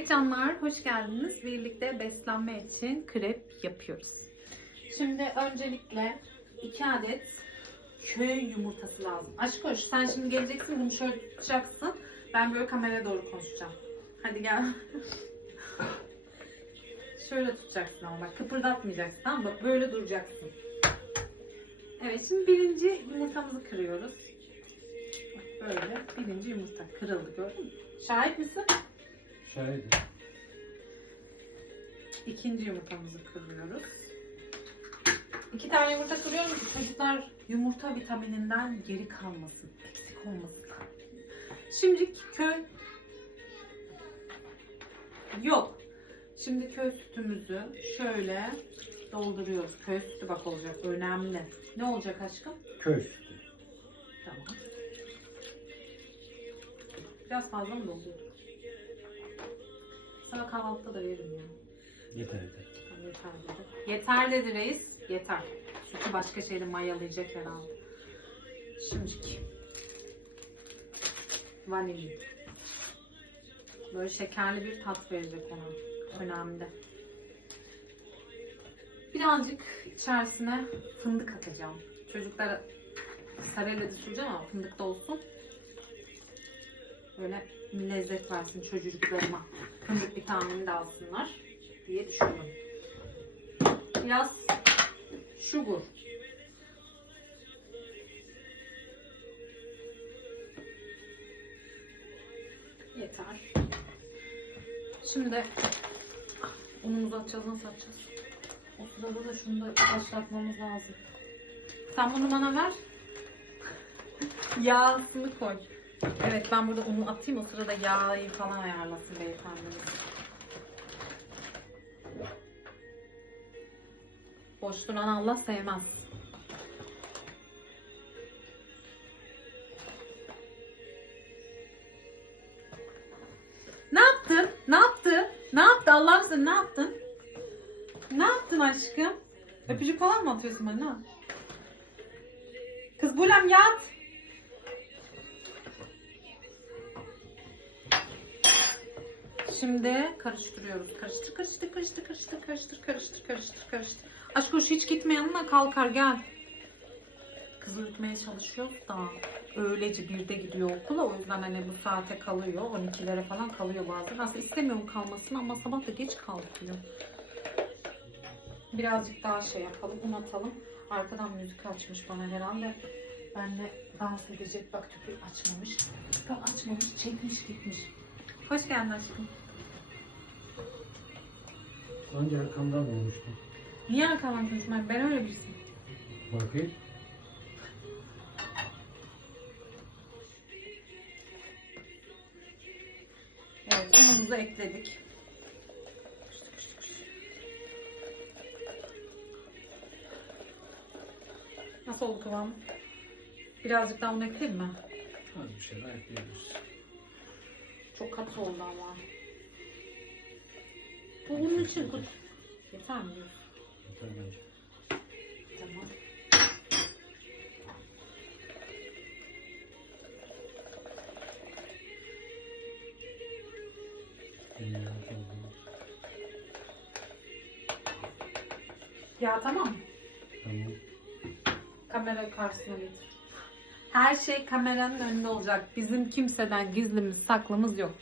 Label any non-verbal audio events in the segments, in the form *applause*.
Evet canlar, hoş geldiniz. Birlikte beslenme için krep yapıyoruz. Şimdi öncelikle 2 adet köy yumurtası lazım. Aşkoş sen şimdi geleceksin bunu şöyle tutacaksın. Ben böyle kameraya doğru konuşacağım. Hadi gel. *laughs* şöyle tutacaksın ama bak kıpırdatmayacaksın tamam? Bak böyle duracaksın. Evet şimdi birinci yumurtamızı kırıyoruz. Bak böyle birinci yumurta kırıldı gördün mü? Şahit misin? Şahidim. İkinci yumurtamızı kırıyoruz. İki tane yumurta kırıyorum ki çocuklar yumurta vitamininden geri kalmasın, eksik olmasın. Şimdi köy yok. Şimdi köy sütümüzü şöyle dolduruyoruz. Köy sütü bak olacak önemli. Ne olacak aşkım? Köy sütü. Tamam. Biraz fazla mı doldurduk? Sana kahvaltıda da veririm ya. Yeter yeter. Tamam, Yeter dedi. Yeter dedi reis. Yeter. Sütü başka şeyle mayalayacak herhalde. Şimdiki. Vanilya. Böyle şekerli bir tat verecek ona. Önemli. Birazcık içerisine fındık atacağım. Çocuklara sarayla da süreceğim ama fındık da olsun. Böyle lezzet versin çocuklarıma. Fındık vitamini de alsınlar diye düşündüm. Biraz sugar. Yeter. Şimdi unumuzu atacağız, nasıl atacağız? O sırada da şunu da başlatmamız lazım. Sen bunu bana ver. *laughs* Yağsını koy. Evet ben burada unu atayım o sırada yağı falan ayarlasın beyefendi. Boş duran Allah sevmez. Ne yaptın? Ne yaptı? Ne yaptı? Allah sen ne yaptın? Ne yaptın aşkım? Öpücük falan mı atıyorsun bana? Kız Bulem yat. Şimdi karıştırıyoruz. Karıştır, karıştır, karıştır, karıştır, karıştır, karıştır, karıştır, karıştır. Aşk hoş hiç gitme yanına kalkar gel. Kızı ütmeye çalışıyor da öğleci birde gidiyor okula o yüzden hani bu saate kalıyor 12'lere falan kalıyor bazen. Aslında istemiyorum kalmasını ama sabah da geç kalkıyor. Birazcık daha şey yapalım, un atalım. Arkadan müzik açmış bana herhalde. Benle dans edecek bak tüpü açmamış. Tüpü açmamış, çekmiş gitmiş. Hoş geldin aşkım. Sanki arkamdan olmuştu. Niye arkamdan konuşmayayım? Ben öyle birisiyim. Bakayım. Evet, unumuzu ekledik. Nasıl oldu kıvam? Birazcık daha un ekleyeyim mi? Az bir şeyler ekleyebiliriz. Çok katı oldu ama. Bu unun için kut. Yeter mi? Yeter bence. Tamam. Ya tamam. Tamam. Kamera karşısına getir. Her şey kameranın önünde olacak. Bizim kimseden gizlimiz, saklımız yok.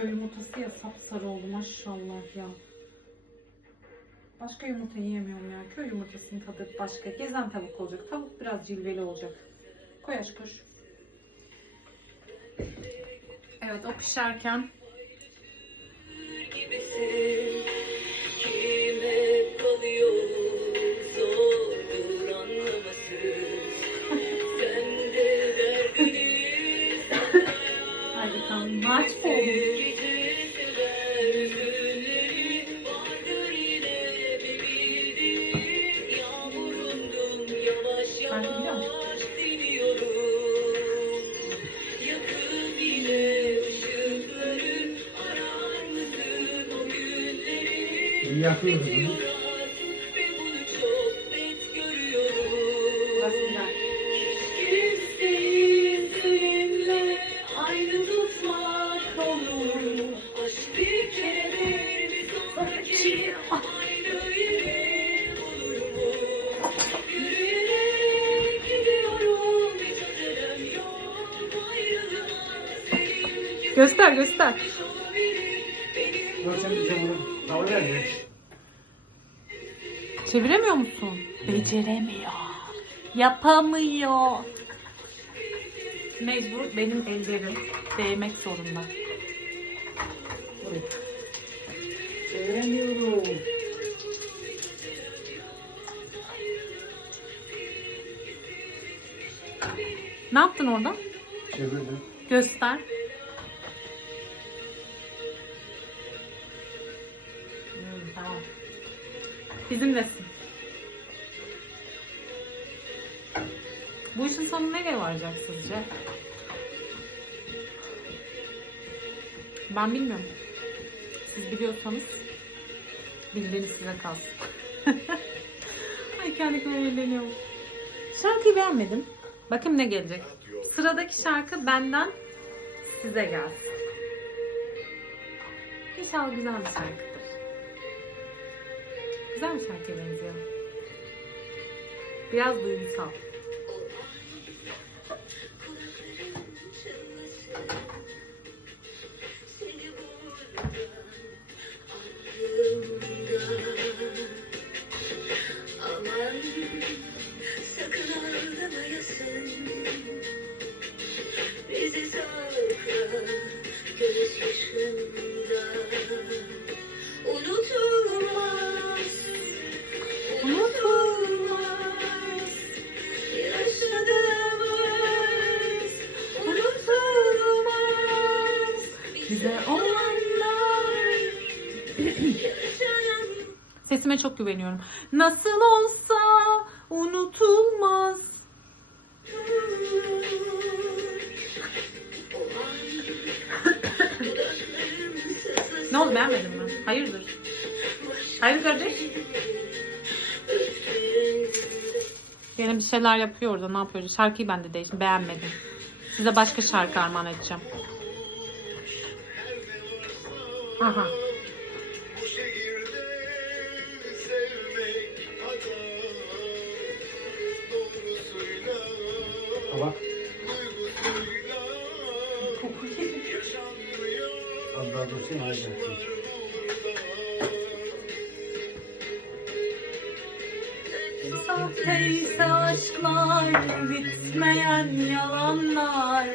Köy yumurtası ya sapsarı oldu maşallah ya. Başka yumurta yiyemiyorum ya. Köy yumurtasının tadı başka. Gezen tavuk olacak. Tavuk biraz cilveli olacak. Koy aşkoş. Evet o pişerken Şarkı biliyor musun? İyi. Ver de. Çeviremiyor musun? Beceremiyor. Yapamıyor. Mecbur benim ellerim değmek zorunda. Çeviremiyorum. Ne yaptın orada? Çevirdim. Göster. Bizimlesin. Bu işin sonu nereye varacak sizce? Ben bilmiyorum. Siz biliyorsanız bildiğiniz size kalsın. *laughs* Ay kendi kendime eğleniyorum. Şarkıyı beğenmedim. Bakayım ne gelecek. Sıradaki şarkı benden size gelsin. İnşallah güzel bir şarkıdır. Güzel bir şarkıya benziyor. Biraz duygusal. Bizi sakla gözyaşında Unutulmaz çok güveniyorum. Nasıl olsa unutulmaz. Ne oldu beğenmedin mi? Hayırdır? Hayır kardeş. Yine bir şeyler yapıyor orada. Ne yapıyor? Şarkıyı ben de değiştim. Beğenmedim. Size başka şarkı armağan edeceğim. Aha. Az daha dursun aynen. Sahteyse aşklar, bitmeyen yalanlar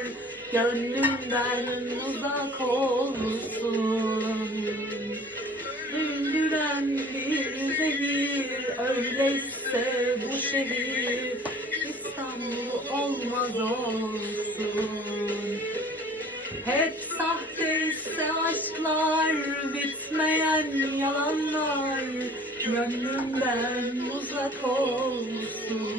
Gönlümden uzak olsun Öldüren bir zehir, öyleyse bu şehir İstanbul olmaz olsun hep sahteyse aşklar, bitmeyen yalanlar. Gönlümden uzak olsun.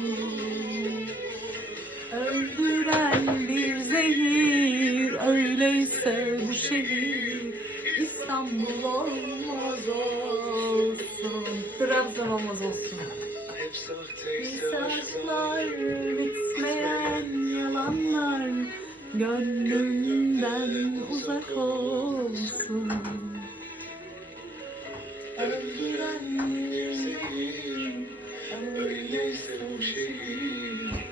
Öldüren bir zehir, öyleyse bu şehir İstanbul olmaz olsun. Trabzon olmaz olsun. Hep Saçlar aşklar bitmeyen yalanlar Gönlümden uzak olsun Öldüren bir zehir, öyleyse bu şehir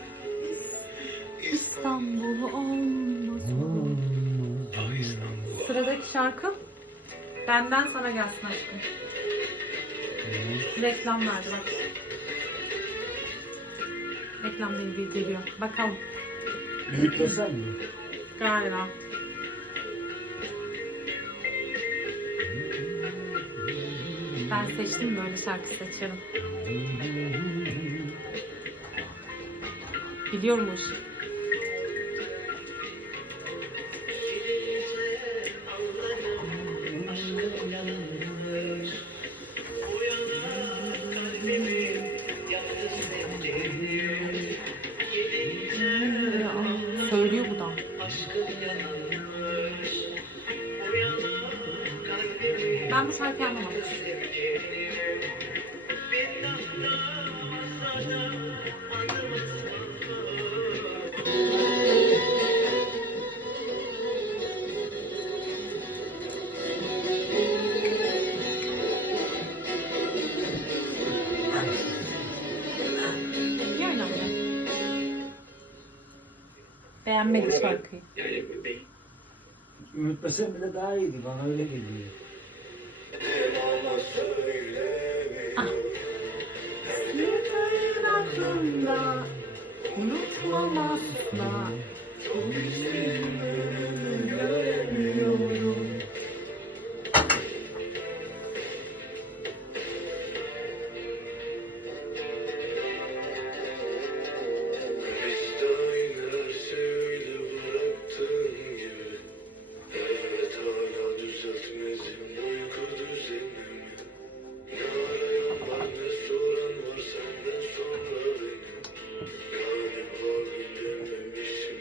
İstanbul olmaz olsun Sıradaki şarkı Benden sana gelsin aşkım. Reklam verdi bak. Reklam değil geliyor. Bakalım. Büyütlesen mi? Galiba. Ben seçtim böyle şarkı seçerim. Biliyorum beğenmedi şarkıyı. Unutmasam bile daha iyiydi. Bana öyle geliyor. Ah. Yılların aklımda unutmam asla. Çok isterim